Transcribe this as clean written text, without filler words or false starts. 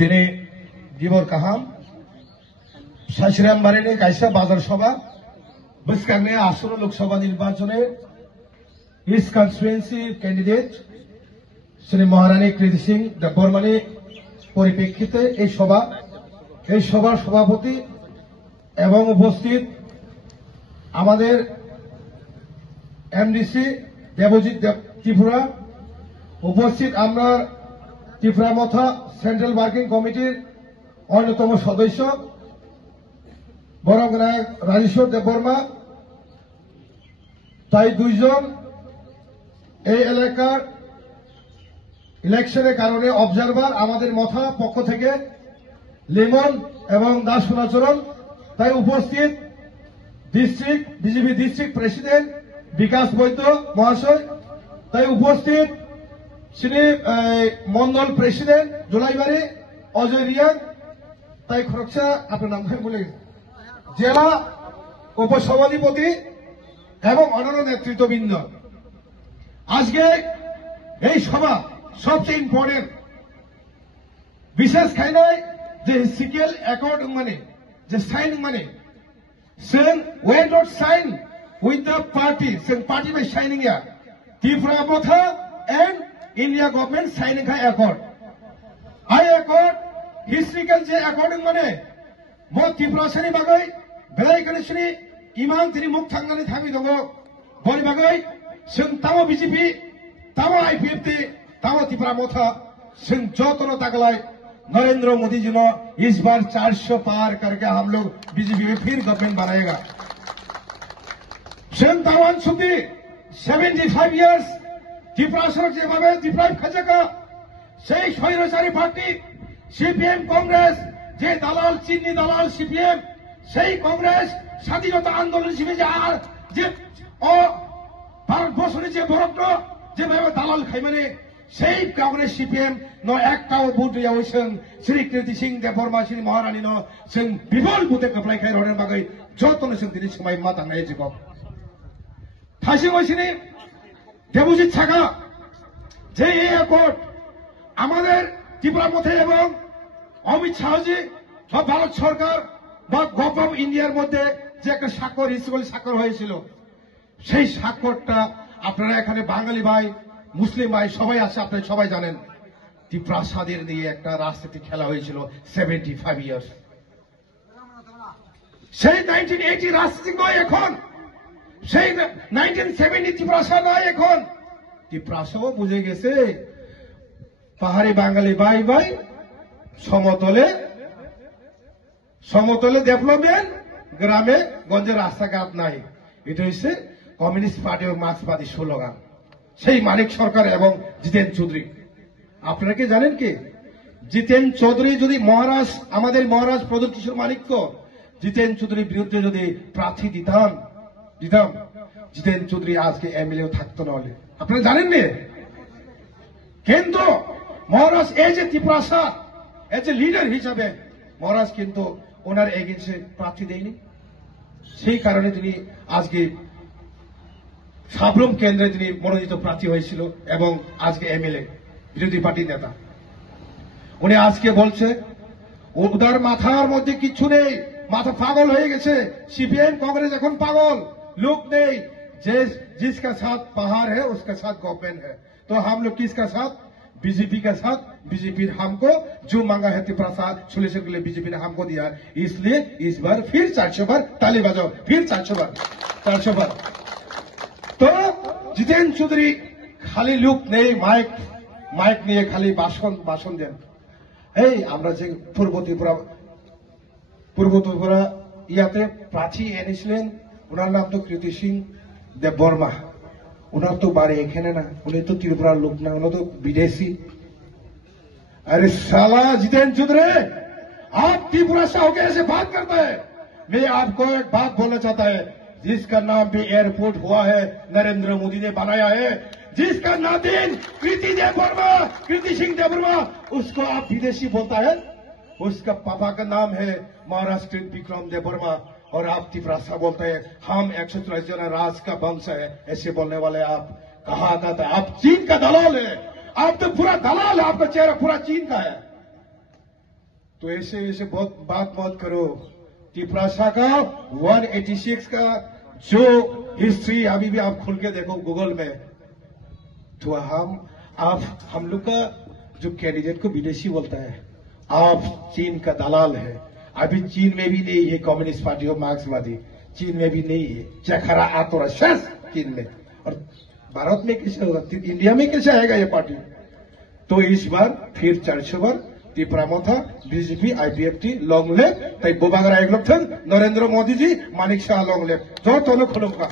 তিনি গিবর কাহাম শাসিরামবাড়িনি কাইসা বাজার সভা বৈশাখে 18 লোকসভা নির্বাচনে ইস্ট কনস্টিটুয়েন্সি ক্যান্ডিডেট শ্রী মহারানী কৃতি সিং দেববর্মানি পরিপ্রেক্ষিতে এই সভার সভাপতি এবং উপস্থিত আমাদের এমডিসি দেবজিৎ ত্রিপুরা, উপস্থিত আমরা ত্রিপুরা মথা সেন্ট্রাল ওয়ার্কিং কমিটির অন্যতম সদস্য বরং রাজেশ্বর দেববর্মা, তাই দুইজন এই এলাকার ইলেকশনের কারণে অবজারভার আমাদের মথা পক্ষ থেকে লিমন এবং দাস সোনাচরণ, তাই উপস্থিত বিজেপি ডিস্ট্রিক্ট প্রেসিডেন্ট বিকাশ বৈদ্য মহাশয়, তাই উপস্থিত শ্রী মন্ডল প্রেসিডেন্ট জোলাইবাড়ি অজয় রিয়াং, তাই খরকসা আপনার নাম বলে জেলা উপসভাধিপতি এবং অন্যান্য নেতৃত্ববৃন্দ। আজকে এই সভা সবচেয়ে ইম্পর্টেন্ট, বিশেষ খাইনায় যে সিকেল অ্যাকর্ড মানে যে সাইন মানে সেন way not sign with the party সেন party by signing yeah Tripura Motha and India government signing হা অ্যাকর্ড আই অ্যাকর্ড হিস্ট্রিক্যাল যে অ্যাকর্ডিং মানে মো ত্রিপুরা সানি বাগै বেলাই গণেशनि ইমান তিনি মুখ থাंनानै थाङै दङ बनि बागै जों तामो बीजेपी तामो आईपीएफटी तामो त्रिपुरा मथा जों जतनो तागलाय नरेंद्र मोदी जी ने इस बार 400 पार करके हम लोग बीजेपी में फिर गवर्नमेंट बनाएगा। जों तावान सुधी 75 ইয়ার্স ত্রিপুরা সরকার যেভাবে ডিপ্রাইভ খাজাকা সেই স্বৈরাচারী পার্টি সিপিএম কংগ্রেস যে দালাল চিন্নি দালাল সিপিএম সেই কংগ্রেস স্বাধীনতা আন্দোলন হিসেবে যে ভারতবর্ষের যে বরত্ন যেভাবে দালাল খাই মানে সেই কংগ্রেস সিপিএম ন একটাও ভোট হয়েছেন শ্রী কৃতি সিং দেববর্মা শ্রী মহারানী जों বিপুল ভোটে কাপড়াইখাই রনের বাগै যতন जों দিनै সময় মাথা নাই যে থাসিং হয়েছিনি দেবজিৎ ছাগা যে এই অ্যাকর্ড আমাদের ত্রিপুরা মধ্যে এবং অমিত শাহজি বা ভারত সরকার বা গভর্নমেন্ট অফ ইন্ডিয়ার মধ্যে যে একটা স্বাক্ষর হিসেবে স্বাক্ষর হয়েছিল সেই স্বাক্ষরটা আপনারা এখানে বাঙালি ভাই মুসলিম ভাই সবাই আছে, আপনারা সবাই জানেন ত্রিপ্রাসাদের নিয়ে একটা রাজনীতি খেলা হয়েছিল 75 ইয়ার্স। সেই 1980 রাজনীতি নয় এখন, সেই 1970 ত্রিপ্রাসাদ নয় এখন। ত্রিপ্রাসাও বুঝে গেছে পাহাড়ি বাঙালি ভাই ভাই সমতলে ডেভেলপমেন্ট, গ্রামে গঞ্জে রাস্তাঘাট নাই। এটা হচ্ছে কমিউনিস্ট পার্টি ও মার্ক্সবাদী স্লোগান সেই মানিক সরকার এবং জিতেন চৌধুরী। আপনারা কি জানেন কি জিতেন চৌধুরী যদি আমাদের মহারাজ প্রদীপ কিশোর মানিক্য জিতেন চৌধুরীর বিরুদ্ধে যদি প্রার্থী দিতাম জিতেন চৌধুরী আজকে এমএলএ থাকতো না হলে, আপনারা জানেন নি? কিন্তু মহারাজ এই যে ত্রিপ্রাসাদ এই যে লিডার হিসাবে মহারাজ কিন্তু ওনার এগেন্সে প্রার্থী দেয়নি। সেই কারণে তিনি আজকে সাবরুম কেন্দ্রে তিনি মনোনীত প্রার্থী হয়েছিল এবং আজকে এমএলএ বিরোধী পার্টি নেতা। উনি আজকে বলছে ওদের মাথার মধ্যে কিছু নেই, মাথা পাগল হয়ে গেছে। সিপিএম কাंग्रेस এখন পাগল, লোক নেই। जिसका साथ पहाड़ है उसका साथ गवर्नमेंट है, तो हम लोग किसका साथ? बीजेपी का साथ। बीजेपी हमको जो मांगा है प्रसाद सोल्यूशन के लिए बीजेपी ने हमको दिया, इसलिए इस बार फिर 400 बार ताली बजाओ, फिर 400 बार। तो जितेन चौधरी खाली लुक नहीं, माइक নিয়ে খালি ভাষণ দেন। এই আমরা যে পূর্ব ত্রিপুরা ইয়াতে প্রার্থী এনেছিলেন, ওনার নাম তো কৃতি সিং দেববর্মা। ওনার তো বাড়ি এখানে না, উনি তো ত্রিপুরার লোক না, উনি তো বিদেশি। अरे साला जितेन चौधरी, आप त्रिपुरा से होकर ऐसे बात करता है। मैं आपको एक बात बोलना चाहता है, जिसका नाम भी एयरपोर्ट हुआ है नरेंद्र मोदी ने बनाया है, जिसका नातिन कृति सिंह देबबर्मा, उसको आप विदेशी बोलता है। उसका पापा का नाम है महाराष्ट्र विक्रम देबबर्मा और आप त्रिपुरा बोलते हैं हम 140 जना राज का वंश है, ऐसे बोलने वाले आप कहा था? आप चीन का दलाल है, आप तो पूरा दलाल है, आपका चेहरा पूरा चीन का है। तो ऐसे बहुत बात मत करो। त्रिपुरा का 186 का जो हिस्ट्री अभी भी आप खुल के देखो गूगल में, तो हम लोग का जो कैंडिडेट को विदेशी बोलता है, आप चीन का दलाल है। अभी चीन में भी नहीं है कम्युनिस्ट पार्टी और मार्क्सवादी, चीन में भी नहीं है। चखरा आतोरा शेष चीन में, और भारत में कैसे होगा, इंडिया में कैसे आएगा ये पार्टी। तो इस बार फिर 400 बार त्रिपुरा मथा बीजेपी आईपीएफटी लॉन्ग ले तई बोबागरा एक लोग थे नरेंद्र मोदी जी मानिक शाह लॉन्ग ले जो तो लोग